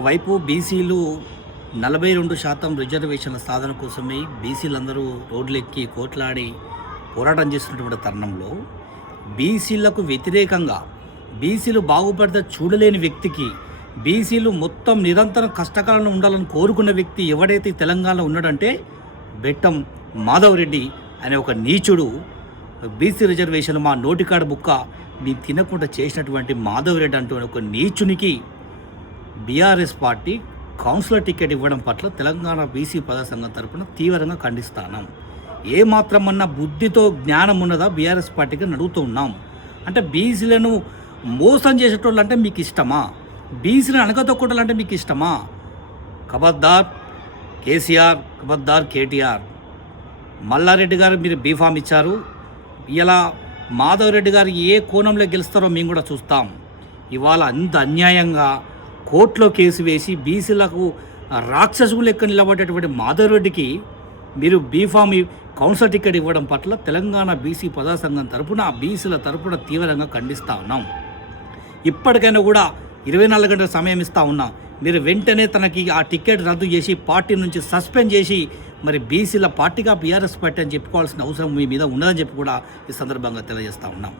ఒకవైపు బీసీలు 42% రిజర్వేషన్ల సాధన కోసమే బీసీలందరూ రోడ్లెక్కి కోట్లాడి పోరాటం చేస్తున్నటువంటి తరుణంలో బీసీలకు వ్యతిరేకంగా బీసీలు బాగుపడితే చూడలేని వ్యక్తికి బీసీలు మొత్తం నిరంతరం కష్టకాలంలో ఉండాలని కోరుకున్న వ్యక్తి ఎవడైతే తెలంగాణలో ఉన్నాడంటే బెట్టం మాధవ్ రెడ్డి అనే ఒక నీచుడు బీసీ రిజర్వేషన్ మా నోటికాడ బుక్క మీ తినకుండా చేసినటువంటి మాధవ్ రెడ్డి అంటూ ఒక నీచునికి బీఆర్ఎస్ పార్టీ కౌన్సిలర్ టికెట్ ఇవ్వడం పట్ల తెలంగాణ బీసీ ప్రజా సంఘం తరపున తీవ్రంగా ఖండిస్తున్నాం. ఏమాత్రమన్నా బుద్ధితో జ్ఞానం ఉన్నదా బీఆర్ఎస్ పార్టీకి అడుగుతూ ఉన్నాం. అంటే బీసీలను మోసం చేసేటోళ్ళు అంటే మీకు ఇష్టమా? బీసీలను అణగదొక్కటోళ్ళు అంటే మీకు ఇష్టమా? ఖబర్దార్ కేసీఆర్, ఖబర్దార్ కేటీఆర్. మల్లారెడ్డి గారు మీరు బీఫామ్ ఇచ్చారు. ఇలా మాధవ్ రెడ్డి గారు ఏ కోణంలో గెలుస్తారో మేము కూడా చూస్తాం. ఇవాళ అంత అన్యాయంగా కోర్టులో కేసు వేసి బీసీలకు రాక్షసులు లెక్క నిలబడేటువంటి మాధవ్ రెడ్డికి మీరు బీఫామ్ కౌన్సిలర్ టికెట్ ఇవ్వడం పట్ల తెలంగాణ బీసీ ప్రజా సంఘం తరపున బీసీల తరపున తీవ్రంగా ఖండిస్తూ ఉన్నాం. ఇప్పటికైనా కూడా 24 గంటల సమయం ఇస్తూ ఉన్నాం. మీరు వెంటనే తనకి ఆ టికెట్ రద్దు చేసి పార్టీ నుంచి సస్పెండ్ చేసి మరి బీసీల పార్టీగా బీఆర్ఎస్ పార్టీ అని చెప్పుకోవాల్సిన అవసరం మీ మీద ఉన్నదని చెప్పి కూడా ఈ సందర్భంగా తెలియజేస్తూ ఉన్నాం.